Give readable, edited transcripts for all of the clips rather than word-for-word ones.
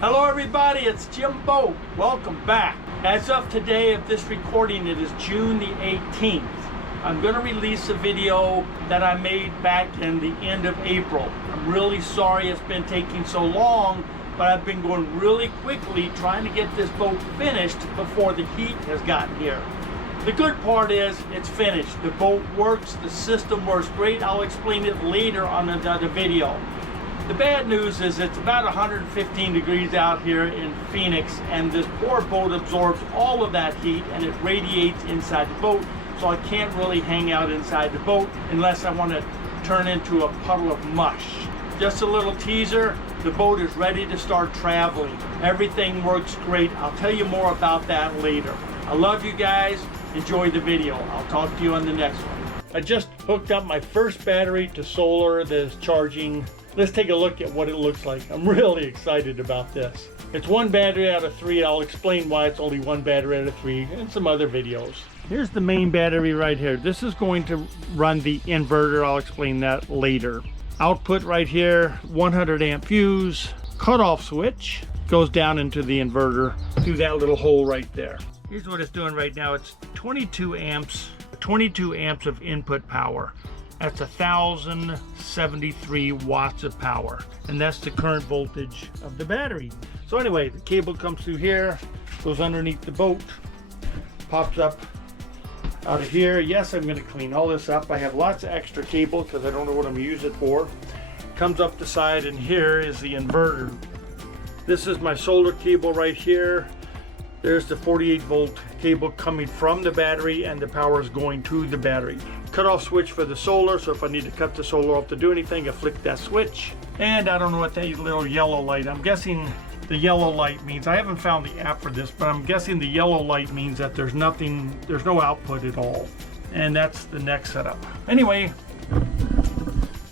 Hello everybody, it's Jimbo. Welcome back. As of today of this recording, it is June the 18th. I'm going to release a video that I made back in the end of April. I'm really sorry it's been taking so long, but I've been going really quickly trying to get this boat finished before the heat has gotten here. The good part is it's finished. The boat works, the system works great. I'll explain it later on another video. The bad news is it's about 115 degrees out here in Phoenix, and this poor boat absorbs all of that heat and it radiates inside the boat, so I can't really hang out inside the boat unless I want to turn into a puddle of mush. Just a little teaser, the boat is ready to start traveling. Everything works great. I'll tell you more about that later. I love you guys. Enjoy the video. I'll talk to you on the next one. I just hooked up my first battery to solar that is charging. Let's take a look at what it looks like. I'm really excited about this. It's one battery out of three. I'll explain why it's only one battery out of three in some other videos. Here's the main battery right here. This is going to run the inverter. I'll explain that later. Output right here, 100 amp fuse, cutoff switch, goes down into the inverter through that little hole right there. Here's what it's doing right now. It's 22 amps of input power. That's 1,073 watts of power, and that's the current voltage of the battery. So anyway, the cable comes through here, goes underneath the boat, pops up out of here. Yes, I'm going to clean all this up. I have lots of extra cable because I don't know what I'm going to use it for. Comes up the side, and here is the inverter. This is my solar cable right here. There's the 48 volt cable coming from the battery, and the power is going to the battery. Cutoff switch for the solar, so if I need to cut the solar off to do anything, I flick that switch. And I don't know what that little yellow light, I'm guessing the yellow light means, I haven't found the app for this, but I'm guessing the yellow light means that there's no output at all. And that's the next setup. Anyway,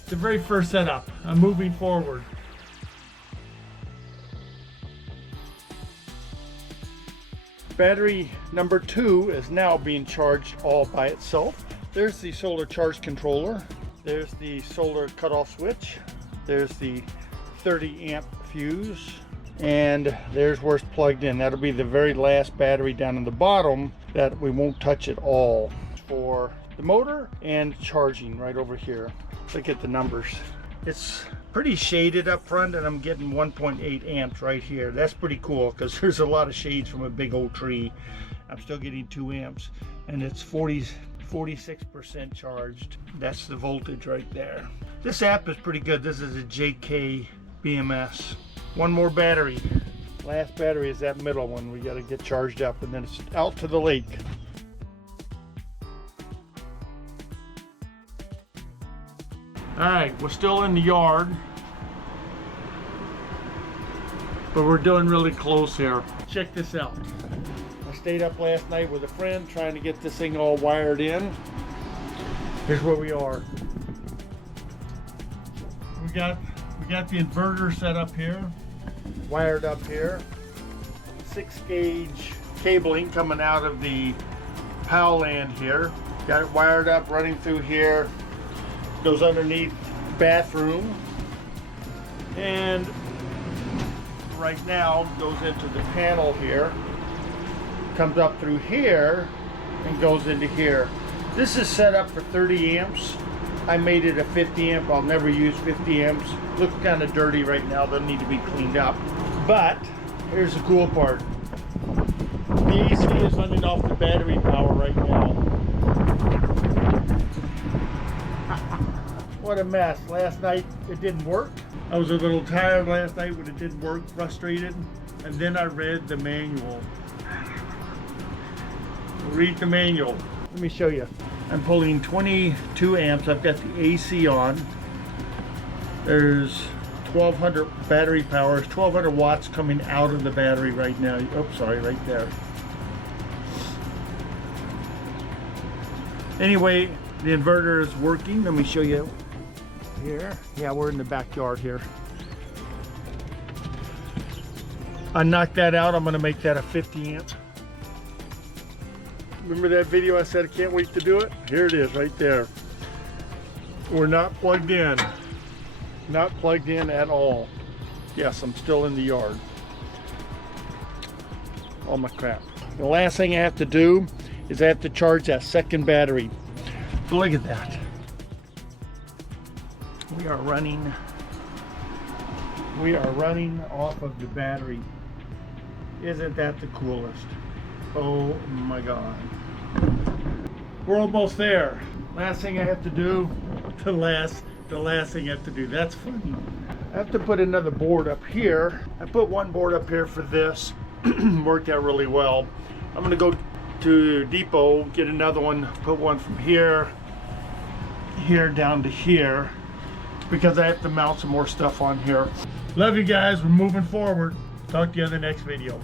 the very first setup, I'm moving forward. Battery number 2 is now being charged all by itself. There's the solar charge controller. There's the solar cutoff switch. There's the 30 amp fuse. And there's where it's plugged in. That'll be the very last battery down in the bottom that we won't touch at all. For the motor and charging right over here. Look at the numbers. It's pretty shaded up front, and I'm getting 1.8 amps right here. That's pretty cool because there's a lot of shades from a big old tree. I'm still getting 2 amps, and it's 46% charged. That's the voltage right there. This app is pretty good. This is a JK BMS. One more battery. Last battery is that middle one. We got to get charged up, and then it's out to the lake. All right, we're still in the yard, but we're doing really close here. Check this out. I stayed up last night with a friend trying to get this thing all wired in. Here's where we are. We got the inverter set up here, wired up here. 6-gauge cabling coming out of the POW land here. Got it wired up, running through here. Goes underneath bathroom, and right now goes into the panel here, comes up through here and goes into here. This is set up for 30 amps. I made it a 50 amp. I'll never use 50 amps. Looks kind of dirty right now. They'll need to be cleaned up. But here's the cool part. The AC is running off the battery power right now. What a mess. Last night it didn't work. I was a little tired last night when it didn't work, frustrated. And then I read the manual. Read the manual. Let me show you. I'm pulling 22 amps. I've got the AC on. There's 1200 battery power. 1200 watts coming out of the battery right now. Oops, sorry, right there. Anyway, the inverter is working. Let me show you here. Yeah, we're in the backyard here. I knocked that out. I'm going to make that a 50 amp. Remember that video I said I can't wait to do it? Here it is right there. We're not plugged in. Not plugged in at all. Yes, I'm still in the yard. all my crap. The last thing I have to do is I have to charge that second battery. Look at that. We are running off of the battery. Isn't that the coolest? Oh my God. We're almost there. Last thing I have to do, the last thing I have to do. That's funny. I have to put another board up here. I put one board up here for this. Worked out really well. I'm gonna go to Depot, get another one, put one from here down to here, because I have to mount some more stuff on here. Love you guys, we're moving forward. Talk to you in the next video.